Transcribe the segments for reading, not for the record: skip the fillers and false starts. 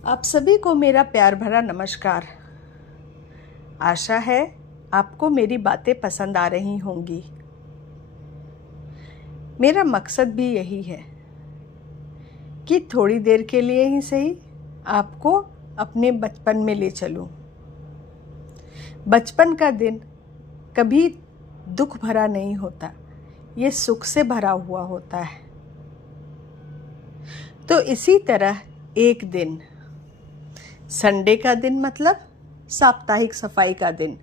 आप सभी को मेरा प्यार भरा नमस्कार। आशा है आपको मेरी बातें पसंद आ रही होंगी। मेरा मकसद भी यही है कि थोड़ी देर के लिए ही सही आपको अपने बचपन में ले चलूं। बचपन का दिन कभी दुख भरा नहीं होता, ये सुख से भरा हुआ होता है। तो इसी तरह एक दिन, संडे का दिन मतलब साप्ताहिक सफाई का दिन,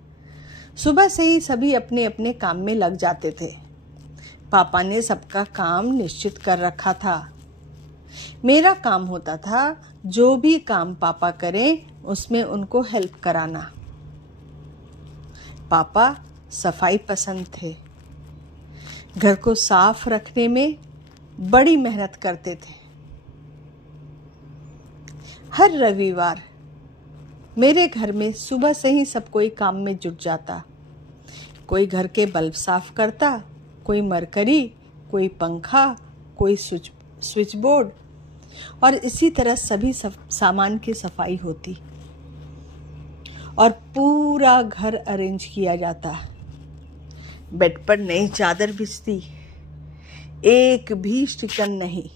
सुबह से ही सभी अपने अपने काम में लग जाते थे। पापा ने सबका काम निश्चित कर रखा था। मेरा काम होता था जो भी काम पापा करें उसमें उनको हेल्प कराना। पापा सफाई पसंद थे, घर को साफ रखने में बड़ी मेहनत करते थे। हर रविवार मेरे घर में सुबह से ही सब कोई काम में जुट जाता। कोई घर के बल्ब साफ करता, कोई मरकरी, कोई पंखा, कोई स्विच बोर्ड, और इसी तरह सभी सामान की सफाई होती और पूरा घर अरेंज किया जाता। बेड पर नई चादर बिछती, एक भी शिकन नहीं।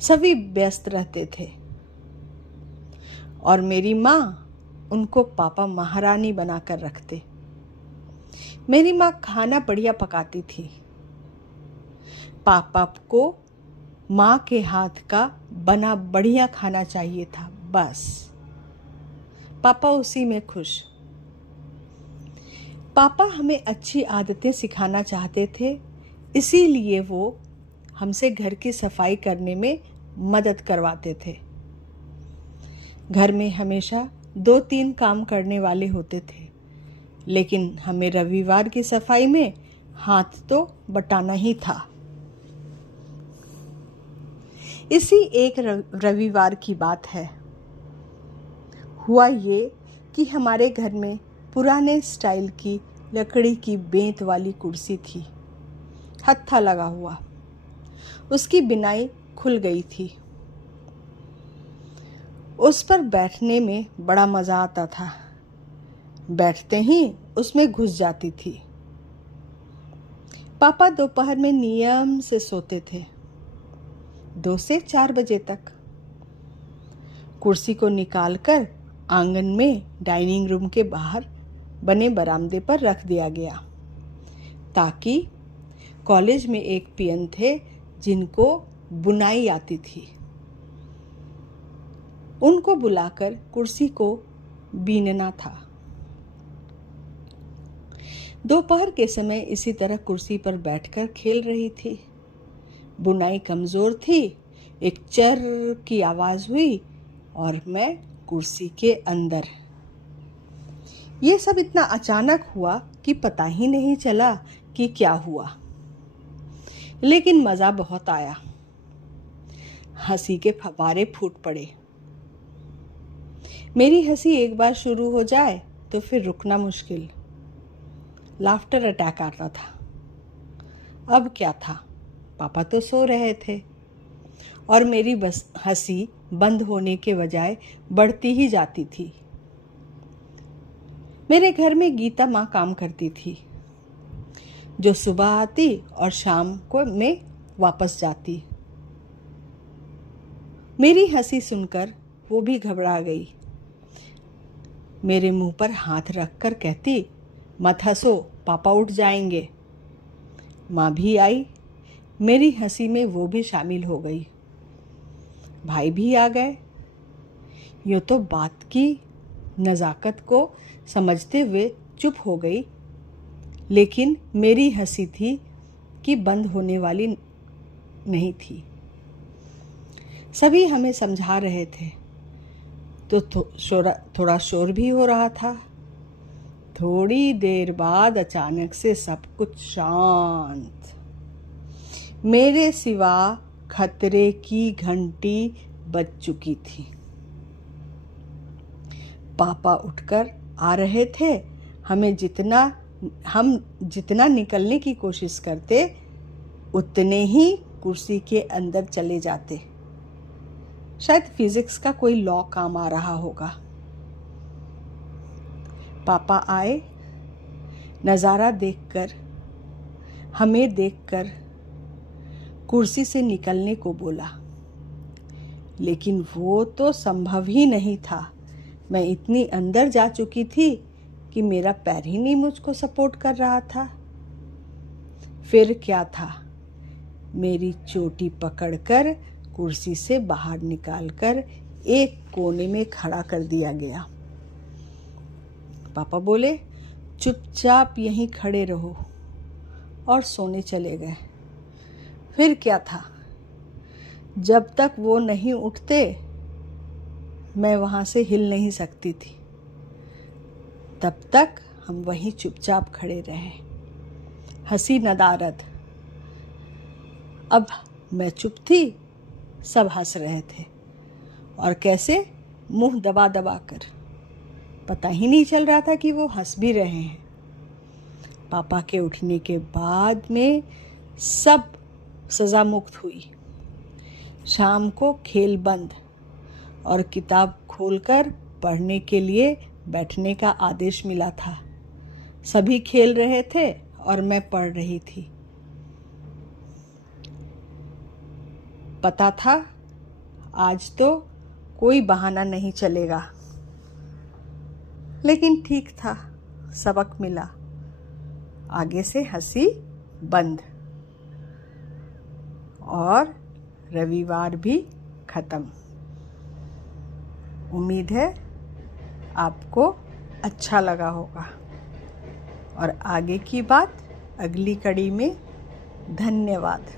सभी व्यस्त रहते थे और मेरी माँ उनको पापा महारानी बनाकर रखते। मेरी माँ खाना बढ़िया पकाती थी। पापा को माँ के हाथ का बना बढ़िया खाना चाहिए था, बस पापा उसी में खुश। पापा हमें अच्छी आदतें सिखाना चाहते थे, इसीलिए वो हमसे घर की सफाई करने में मदद करवाते थे। घर में हमेशा 2-3 काम करने वाले होते थे, लेकिन हमें रविवार की सफाई में हाथ तो बटाना ही था। इसी एक रविवार की बात है। हुआ ये कि हमारे घर में पुराने स्टाइल की लकड़ी की बेंत वाली कुर्सी थी, हत्था लगा हुआ। उसकी बिनाई खुल गई थी। उस पर बैठने में बड़ा मज़ा आता था। बैठते ही उसमें घुस जाती थी। पापा दोपहर में नियम से सोते थे, 2 से 4 बजे तक। कुर्सी को निकालकर आंगन में डाइनिंग रूम के बाहर बने बरामदे पर रख दिया गया, ताकि कॉलेज में एक पियन थे जिनको बुनाई आती थी। उनको बुलाकर कुर्सी को बीनना था। दोपहर के समय इसी तरह कुर्सी पर बैठकर खेल रही थी। बुनाई कमजोर थी। एक चर की आवाज हुई और मैं कुर्सी के अंदर। ये सब इतना अचानक हुआ कि पता ही नहीं चला कि क्या हुआ, लेकिन मजा बहुत आया। हंसी के फव्वारे फूट पड़े। मेरी हंसी एक बार शुरू हो जाए तो फिर रुकना मुश्किल। लाफ्टर अटैक आता था। अब क्या था, पापा तो सो रहे थे और मेरी बस हंसी बंद होने के बजाय बढ़ती ही जाती थी। मेरे घर में गीता माँ काम करती थी, जो सुबह आती और शाम को में वापस जाती। मेरी हंसी सुनकर वो भी घबरा गई। मेरे मुंह पर हाथ रखकर कहती, मत हंसो, पापा उठ जाएंगे। माँ भी आई। मेरी हंसी में वो भी शामिल हो गई। भाई भी आ गए। यूँ तो बात की नज़ाकत को समझते हुए चुप हो गई, लेकिन मेरी हंसी थी कि बंद होने वाली नहीं थी। सभी हमें समझा रहे थे तो थोड़ा शोर भी हो रहा था। थोड़ी देर बाद अचानक से सब कुछ शांत। मेरे सिवा खतरे की घंटी बज चुकी थी। पापा उठकर आ रहे थे। हम जितना निकलने की कोशिश करते, उतने ही कुर्सी के अंदर चले जाते। शायद फिजिक्स का कोई लॉ काम आ रहा होगा। पापा आए, नज़ारा देखकर, हमें देखकर कुर्सी से निकलने को बोला, लेकिन वो तो संभव ही नहीं था। मैं इतनी अंदर जा चुकी थी कि मेरा पैर ही नहीं मुझको सपोर्ट कर रहा था। फिर क्या था, मेरी चोटी पकड़कर कुर्सी से बाहर निकालकर एक कोने में खड़ा कर दिया गया। पापा बोले, चुपचाप यहीं खड़े रहो, और सोने चले गए। फिर क्या था, जब तक वो नहीं उठते मैं वहाँ से हिल नहीं सकती थी। तब तक हम वहीं चुपचाप खड़े रहे, हंसी नदारद। अब मैं चुप थी, सब हंस रहे थे, और कैसे, मुंह दबा दबा कर। पता ही नहीं चल रहा था कि वो हंस भी रहे हैं। पापा के उठने के बाद में सब सज़ा मुक्त हुई। शाम को खेल बंद और किताब खोलकर पढ़ने के लिए बैठने का आदेश मिला था। सभी खेल रहे थे और मैं पढ़ रही थी। पता था आज तो कोई बहाना नहीं चलेगा, लेकिन ठीक था, सबक मिला। आगे से हंसी बंद, और रविवार भी खत्म। उम्मीद है आपको अच्छा लगा होगा, और आगे की बात अगली कड़ी में। धन्यवाद।